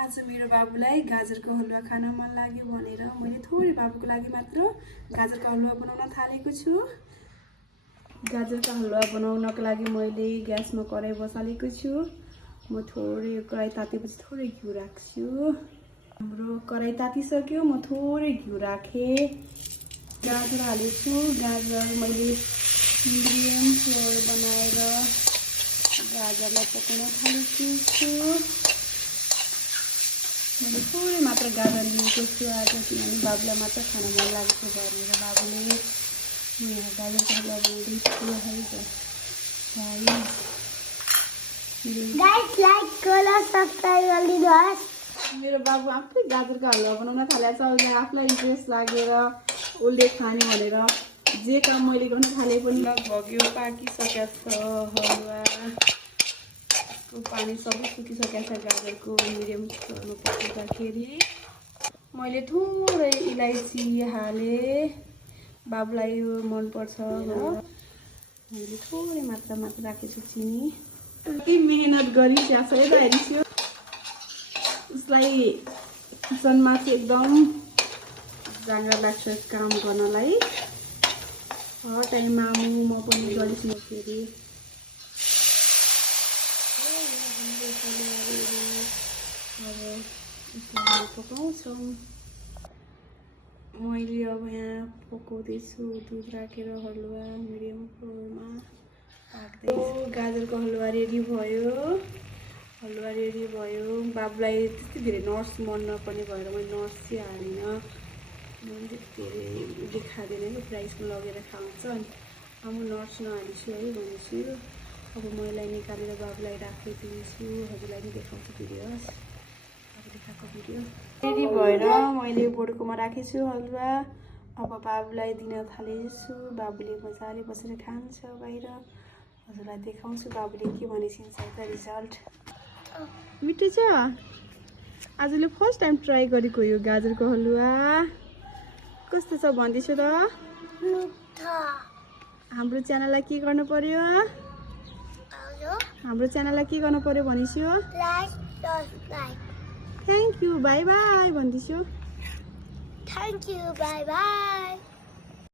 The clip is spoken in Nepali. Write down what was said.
आज मेरो बाबुलाई गाजरको हलुवा खान मन लाग्यो भनेर मैले थोरै बाबुको लागि मात्र गाजरको हलुवा बनाउन थालेको छु। गाजरको हलुवा बनाउनको लागि मैले ग्यासमा कराई बसालेको छु। म थोरै कराई तातेपछि थोरै घिउ राख्छु। हाम्रो कराई तातिसक्यो, म थोरै घिउ राखेँ। गाजर हालेछु। गाजर मैले मिडियम फ्लेवर बनाएर गाजरलाई पकाउन थालेको छु। मैले थोरै मात्र गाजर लिएको छु आज, किनभने बाबुलाई मात्र खान मन लागेको भनेर बाबुले यहाँ गाजरको हलुवा बनाउँदैछु है त। गाइस लाइक करो, सब्स्क्राइब गरिदिनुहोस्। मेरो बाबु आफै गाजरको हलुवा बनाउन थालेछ। उसले आफूलाई इन्ट्रेस्ट लागेर उसले खाने भनेर जे काम मैले गर्न थाले पनि लगभग यो पाकिसकेको छ हलुवा। पानी सबै सुकिसकेको छ गाजरको। मिडियम फ्लेममा पकाउँदाखेरि मैले थोरै इलाइची हालेँ। बाबुलाई यो मनपर्छ भनेर मैले थोरै मात्रामा राखेछु चिनी। के मेहनत गरी स्यासै हेरिस्यो। उसलाई किचनमा चाहिँ एकदम जाँगर लाग्छ काम गर्नलाई। हर टाइममा म पनि गरिसिनु फेरि अब यसलाई पकाउँछौँ। मैले अब यहाँ पकाउँदैछु दुध राखेर हलुवा मिडियम फ्लेममा पाक्दैछु। गाजरको हलुवा रेडी भयो। हलुवा रेडी भयो। बाबुलाई त्यति धेरै नट्स मन नपर्ने भएर मैले नट्स चाहिँ हालिनँ। मैले धेरै उसले खाँदैन कि प्राइसमा लगेर खान्छ, अनि अब नट्स नहालिछु है भन्छु। अब मैले निकालेर बाबुलाई राखिदिन्छु। हजुरलाई पनि देखाउँछु भिडियो। अब देखाएको भिडियो रेडी भएर मैले बोर्डकोमा राखेछु हलुवा। अब बाबुलाई दिन थालेछु। बाबुले मजाले बसेर खान्छ बाहिर। हजुरलाई देखाउँछु बाबुले के भनेछिन्छ त रिजल्ट। मिठो छ। आजले फर्स्ट टाइम ट्राई गरेको यो गाजरको हलुवा। कस्तो छ भन्दैछु त। हाम्रो च्यानललाई के गर्नु पर्यो? हाम्रो च्यानललाई के गर्नु पर्यो भनिसु? Like subscribe. Thank you, bye bye भन्दैछु। Thank you, bye by.